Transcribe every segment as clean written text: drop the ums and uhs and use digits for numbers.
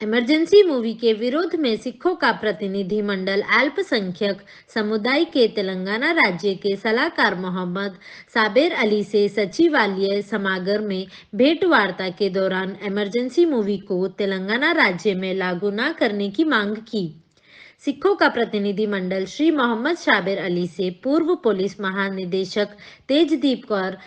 Emergency movie के विरोध में सिखों का प्रतिनिधिमंडल अल्पसंख्यक समुदाय के तेलंगाना राज्य के सलाहकार मोहम्मद साबिर अली से सचिवालय सभागार में भेंटवार्ता के दौरान इमरजेंसी मूवी को तेलंगाना राज्य में लागू न करने की मांग की। सिखों का प्रतिनिधिमंडल श्री मोहम्मद साबिर अली से पूर्व पुलिस महानिदेशक तेजदीप कौर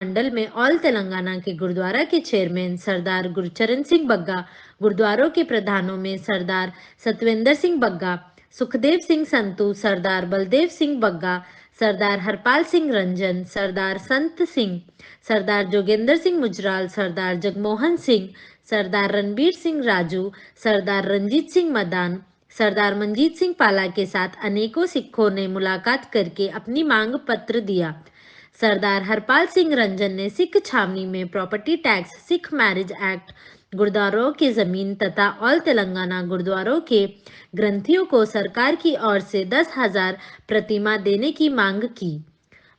मंडल में ऑल तेलंगाना के गुरुद्वारा के चेयरमैन सरदार गुरचरण सिंह बग्गा, गुरुद्वारों के प्रधानों में सरदार सतविंदर सिंह बग्गा, सुखदेव सिंह संतू, सरदार बलदेव सिंह बग्गा, सरदार हरपाल सिंह रंजन, सरदार संत सिंह, सरदार जोगेंद्र सिंह मुजराल, सरदार जगमोहन सिंह, सरदार रणबीर सिंह राजू, सरदार रंजीत सिंह मदान, सरदार मंजीत सिंह पाला के साथ अनेकों सिखों ने मुलाकात करके अपनी मांग पत्र दिया। सरदार हरपाल सिंह रंजन ने सिख छावनी में property tax, Sikh marriage act, गुरुद्वारों की जमीन तथा ऑल तेलंगाना गुरुद्वारों के ग्रंथियों को सरकार की ओर से 10,000 प्रतिमा देने की मांग की।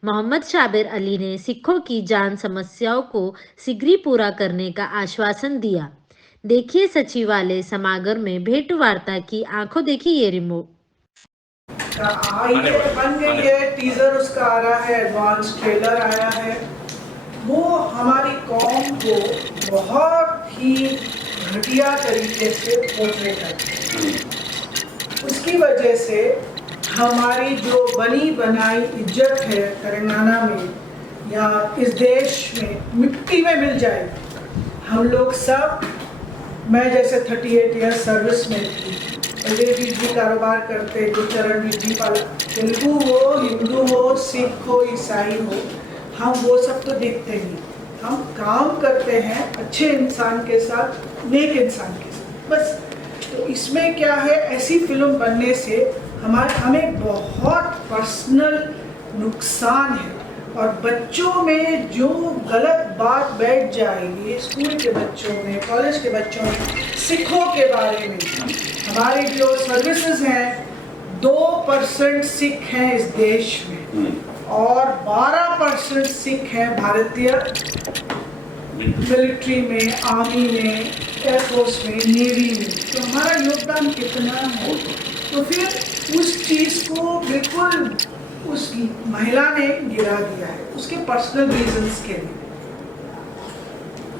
मोहम्मद साबिर अली ने सिखों की जान समस्याओं को शीघ्र पूरा करने का आश्वासन दिया। देखिए सचिवालय समागम में भेंटवार्ता की आंखों देखी ये रिपोर्ट। ये बन गई है, टीजर उसका आ रहा है, एडवांस ट्रेलर आया है। वो हमारी कौम को बहुत ही घटिया तरीके से पोर्ट्रे करती है। उसकी वजह से हमारी जो बनी बनाई इज्जत है तेलंगाना में या इस देश में मिट्टी में मिल जाएगी। हम लोग सब, मैं जैसे 38 ईयर्स सर्विस में थी, भी कारोबार करते, गुरचरण जी पाला, तेलुगु हो, हिंदू हो, सिख हो, ईसाई हो, हम वो सब तो देखते नहीं। हम काम करते हैं अच्छे इंसान के साथ, नेक इंसान के साथ, बस। तो इसमें क्या है, ऐसी फिल्म बनने से हमें बहुत पर्सनल नुकसान है और बच्चों में जो गलत बात बैठ जाएगी, स्कूल के बच्चों में, कॉलेज के बच्चों में, सिखों के बारे में। हमारे जो सर्विसेज हैं, 2% सिख हैं इस देश में और 12% सिख हैं भारतीय मिलिट्री में, आर्मी में, एयरफोर्स में, नेवी में। तो हमारा योगदान कितना है? तो फिर उस चीज़ को बिल्कुल उस महिला ने गिरा दिया है उसके पर्सनल रीजंस के लिए।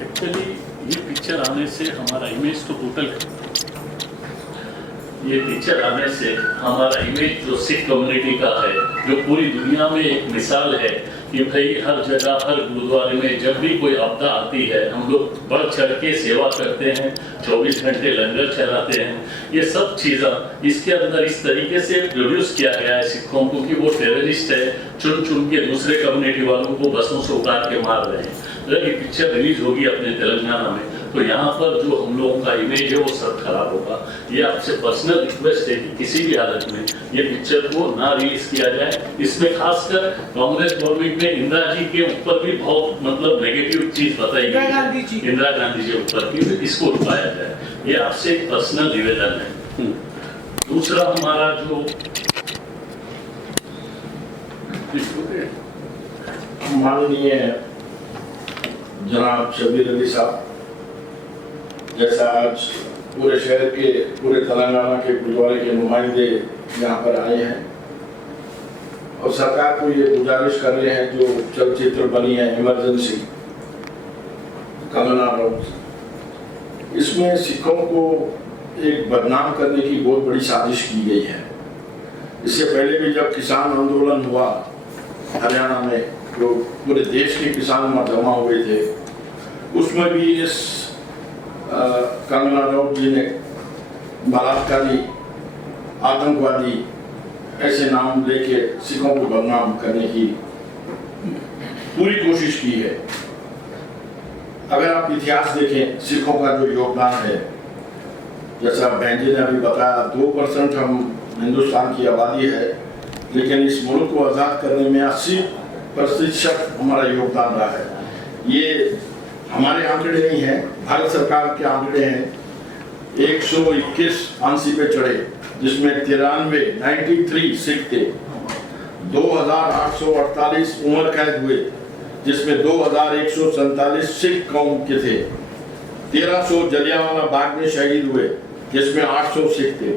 एक्चुअली ये पिक्चर आने से हमारा इमेज तो टोटल, ये पिक्चर आने से हमारा इमेज जो सिख कम्युनिटी का है, जो पूरी दुनिया में एक मिसाल है कि भाई हर जगह, हर गुरुद्वारे में जब भी कोई आपदा आती है, हम लोग बढ़ चढ़ के सेवा करते हैं, 24 घंटे लंगर चलाते हैं। ये सब चीज़ें इसके अंदर इस तरीके से प्रोड्यूस किया गया है सिखों को कि वो टेररिस्ट है, चुन चुन के दूसरे कम्युनिटी वालों को बसों से उतार के मार रहे हैं। अगर ये पिक्चर रिलीज होगी अपने तेलंगाना में तो यहाँ पर जो हम लोगों का इमेज है वो सब खराब होगा। ये आपसे पर्सनल रिक्वेस्ट है कि किसी भी हालत में ये पिक्चर को ना रिलीज किया जाए। इसमें खासकर कांग्रेस गवर्नमेंट ने इंदिरा जी के ऊपर भी बहुत मतलब नेगेटिव चीज बताई गई है, इंदिरा गांधी जी ऊपर भी, इसको उठाया जाए। ये आपसे एक पर्सनल निवेदन है। दूसरा हमारा जो माननीय जनाब शबीर अली साहब, जैसा आज पूरे शहर के, पूरे तेलंगाना के गुरुद्वारे के नुमाइंदे यहाँ पर आए हैं और सरकार को ये गुजारिश कर रहे हैं, जो चलचित्र बनी है इमरजेंसी कंगना राउत, इसमें सिखों को एक बदनाम करने की बहुत बड़ी साजिश की गई है। इससे पहले भी जब किसान आंदोलन हुआ हरियाणा में, जो पूरे देश के किसान वहाँ जमा हुए थे, उसमें भी इस कंगना राउत जी ने बलात्कारी, आतंकवादी ऐसे नाम लेके सिखों को बदनाम करने की पूरी कोशिश की है। अगर आप इतिहास देखें, सिखों का जो योगदान है, जैसा बहन जी ने अभी बताया, 2% हम हिंदुस्तान की आबादी है, लेकिन इस मुल्क को आज़ाद करने में 80% हमारा योगदान रहा है। ये हमारे आंकड़े नहीं हैं, भारत सरकार के आंकड़े हैं। 121 फांसी पे चढ़े, जिसमें 93 सिख थे। 2848 उम्र कैद हुए, जिसमें 2147 सिख कौम के थे। 1300 जलियांवाला बाग में शहीद हुए, जिसमें 800 सिख थे।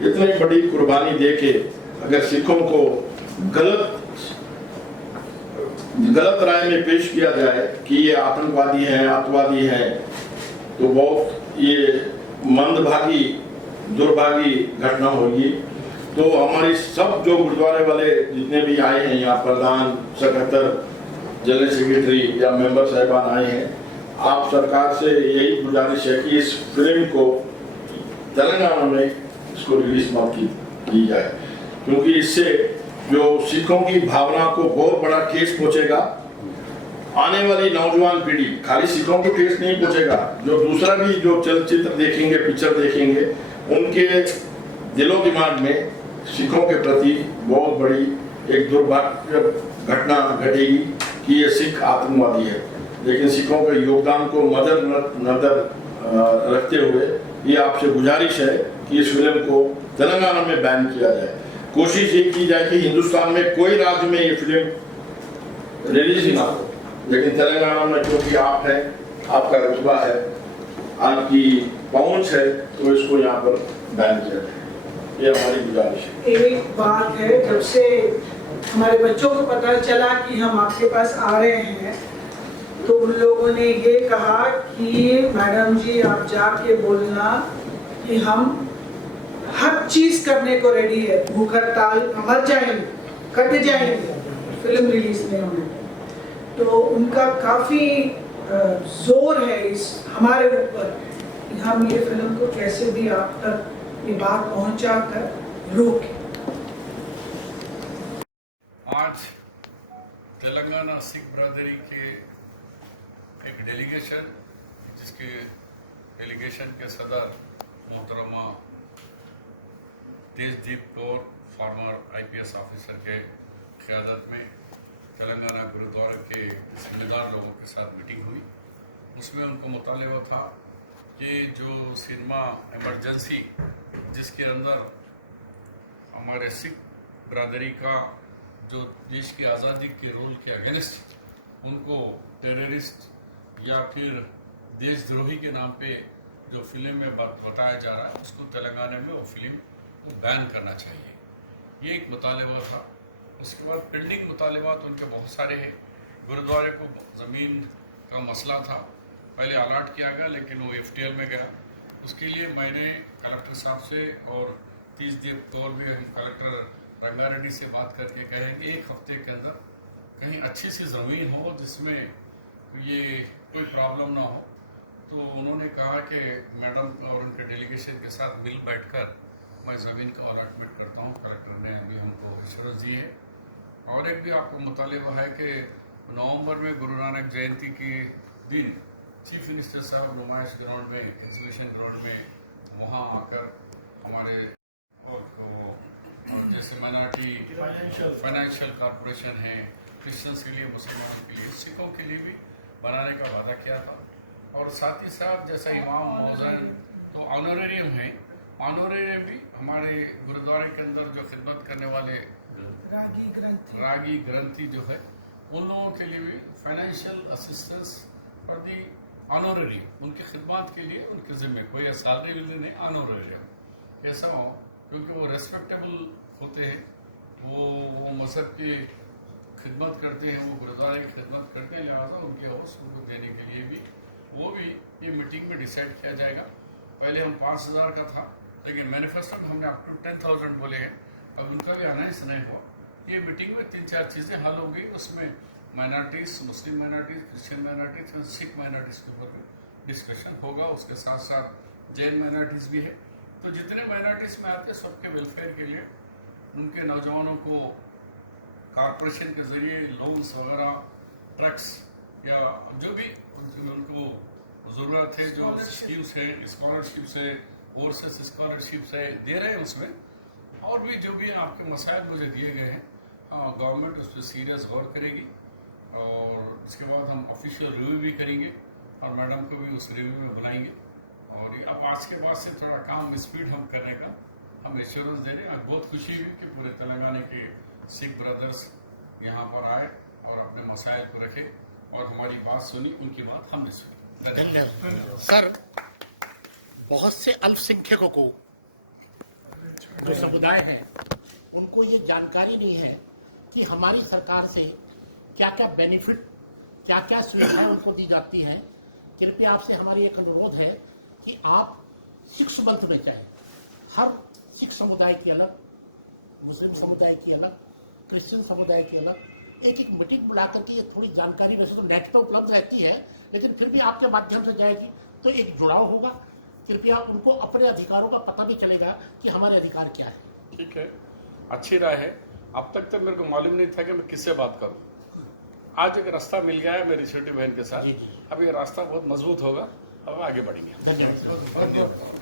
इतनी बड़ी कुर्बानी देके अगर सिखों को गलत राय में पेश किया जाए कि ये आतंकवादी हैं, अतवादी हैं, तो बहुत ये मंदभागी, दुर्भागी घटना होगी। तो हमारी सब जो गुरुद्वारे वाले जितने भी आए हैं यहाँ, प्रधान, सेक्रेटरी, जनरल सेक्रेटरी या मेंबर साहिबान आए हैं, आप सरकार से यही गुजारिश है कि इस फिल्म को तेलंगाना में इसको रिलीज मत की जाए, क्योंकि इससे जो सिखों की भावना को बहुत बड़ा ठेस पहुंचेगा। आने वाली नौजवान पीढ़ी, खाली सिखों को ठेस नहीं पहुंचेगा, जो दूसरा भी जो चलचित्र देखेंगे, पिक्चर देखेंगे, उनके दिलो दिमाग में सिखों के प्रति बहुत बड़ी एक दुर्भाग्य घटना घटेगी कि ये सिख आतंकवादी है। लेकिन सिखों के योगदान को मद्देनजर रखते हुए ये आपसे गुजारिश है कि इस फिल्म को तेलंगाना में बैन किया जाए। कोशिश ये की जाए कि हिंदुस्तान में कोई राज्य में ये फिल्म रिलीज ही ना हो, लेकिन तेलंगाना में क्योंकि आप हैं, आपका रुतबा है, आपकी पहुंच है, तो इसको यहाँ पर बैन किया जाए, ये हमारी गुजारिश है। एक बात है, जब से हमारे बच्चों को पता चला कि हम आपके पास आ रहे हैं, तो उन लोगों ने ये कहा कि मैडम जी आप जाके बोलना कि हम हर चीज करने को रेडी है, भूख हड़ताल, मर जाएंगे, कट जाएंगे फिल्म रिलीज नहीं होने। तो उनका काफी जोर है इस हमारे ऊपर कि हम ये फिल्म को कैसे भी आप तक ये बात पहुंचा कर रोकें। आज तेलंगाना सिख ब्रदरी के एक डेलीगेशन, जिसके डेलीगेशन के सदर मोहतरमा तेजदीप कौर, फॉर्मर IPS ऑफिसर के क़यादत में तेलंगाना गुरुद्वारा के जिम्मेदार लोगों के साथ मीटिंग हुई। उसमें उनको मुतालिबा था कि जो सिनेमा इमरजेंसी जिसके अंदर हमारे सिख ब्रदरी का जो देश की आज़ादी के रोल के अगेंस्ट उनको टेररिस्ट या फिर देशद्रोही के नाम पे जो फिल्म में बताया जा रहा है, उसको तेलंगाना में वो फिल्म को बैन करना चाहिए, ये एक मुतालिबा था। उसके बाद पेंडिंग मुतालिबात उनके बहुत सारे हैं। गुरुद्वारे को ज़मीन का मसला था, पहले अलाट किया गया, लेकिन वो FTL में गया। उसके लिए मैंने कलेक्टर साहब से और 30 दिन और भी हम कलेक्टर रंगारेड्डी से बात करके कहेंगे 1 हफ्ते के अंदर कहीं अच्छी सी ज़मीन हो जिसमें ये कोई प्रॉब्लम ना हो। तो उन्होंने कहा कि मैडम और उनके डेलीगेशन के साथ मिल बैठकर मैं ज़मीन का अलॉटमेंट करता हूँ। कलेक्टर ने अभी हमको एश्योरेंस दी है। और एक भी आपको मुतालिबा है कि नवंबर में गुरु नानक जयंती के दिन चीफ मिनिस्टर साहब नुमाइश ग्राउंड में, एग्जीबिशन ग्राउंड में वहाँ आकर हमारे और जैसे माइनॉरिटी फाइनेंशियल कॉरपोरेशन है, क्रिश्चियंस के लिए, मुसलमानों के लिए, सिखों के लिए भी बनाने का वादा किया था। और साथ ही साथ जैसा इमाम मौज़न तो ऑनरेरियम है, ऑनरेरियम भी हमारे गुरुद्वारे के अंदर जो खिदमत करने वाले रागी ग्रंथी जो है, उन लोगों के लिए भी financial assistance for the honorarium, उनकी खिदमत के लिए उनके ज़िम्मे कोई सैलरी विलरी नहीं, ऑनरेरियम कैसा हो, क्योंकि वो रेस्पेक्टेबल होते हैं, वो मज़हब की खिदमत करते हैं, वो गुरुद्वारे की खिदमत करते हैं, लिहाजा उनकी हाउस उनको देने के लिए भी वो भी ये मीटिंग में डिसाइड किया जाएगा। पहले हम 5000 का था, लेकिन मैनिफेस्टो में हमने अप टू 10,000 बोले हैं। अब उनका भी अनाउंस नहीं हुआ। ये मीटिंग में 3-4 चीज़ें हल हो गई। उसमें माइनॉरिटीज़, मुस्लिम माइनॉरिटीज़, क्रिश्चियन माइनॉरिटीज़ और सिख माइनॉरिटीज़ के ऊपर भी डिस्कशन होगा। उसके साथ साथ जैन माइनॉरिटीज़ भी है। तो जितने माइनॉरिटीज़ में आते हैं सबके वेलफेयर के लिए, उनके नौजवानों को कॉरपोरेशन के ज़रिए लोन्स वगैरह, ट्रक्स या जो भी उनको ज़रूरत है, जो स्कीम्स है, स्कॉलरशिप्स है, ओवरसीज स्कॉलरशिप्स है, दे रहे हैं उसमें। और भी जो भी आपके मसाइल मुझे दिए गए हैं, गवर्नमेंट उस पर सीरियस गौर करेगी और उसके बाद हम ऑफिशियल रिव्यू भी करेंगे और मैडम को भी उस रिव्यू में बुलाएंगे। और अब आज के बाद से थोड़ा काम स्पीड हम करने का हम एश्योरेंस दे रहे हैं। बहुत खुशी हुई कि पूरे तेलंगाना के सिख ब्रदर्स यहाँ पर आए और अपने मसाइल को रखे और हमारी बात सुनी, उनकी बात हमने सुनी। धन्यवाद सर। बहुत से अल्पसंख्यकों को जो समुदाय है उनको ये जानकारी नहीं है कि हमारी सरकार से क्या क्या बेनिफिट, क्या क्या सुविधाएं उनको दी जाती हैं। कृपया आपसे हमारी एक अनुरोध है कि आप सिक्स मंथ में चाहे हर सिख समुदाय की अलग, मुस्लिम समुदाय की अलग, क्रिश्चियन समुदाय की अलग एक एक मीटिंग बुलाकर के ये थोड़ी जानकारी, वैसे तो नेट पर उपलब्ध रहती है लेकिन फिर भी आपके माध्यम से जाएगी तो एक जुड़ाव होगा। कृपया उनको अपने अधिकारों का पता भी चलेगा कि हमारे अधिकार क्या है। ठीक है, अच्छी राय है। अब तक तो मेरे को मालूम नहीं था कि मैं किससे बात करूं। आज एक रास्ता मिल गया है मेरी छोटी बहन के साथ। जी, जी। अब ये रास्ता बहुत मजबूत होगा, अब आगे बढ़ेंगे। धन्यवाद।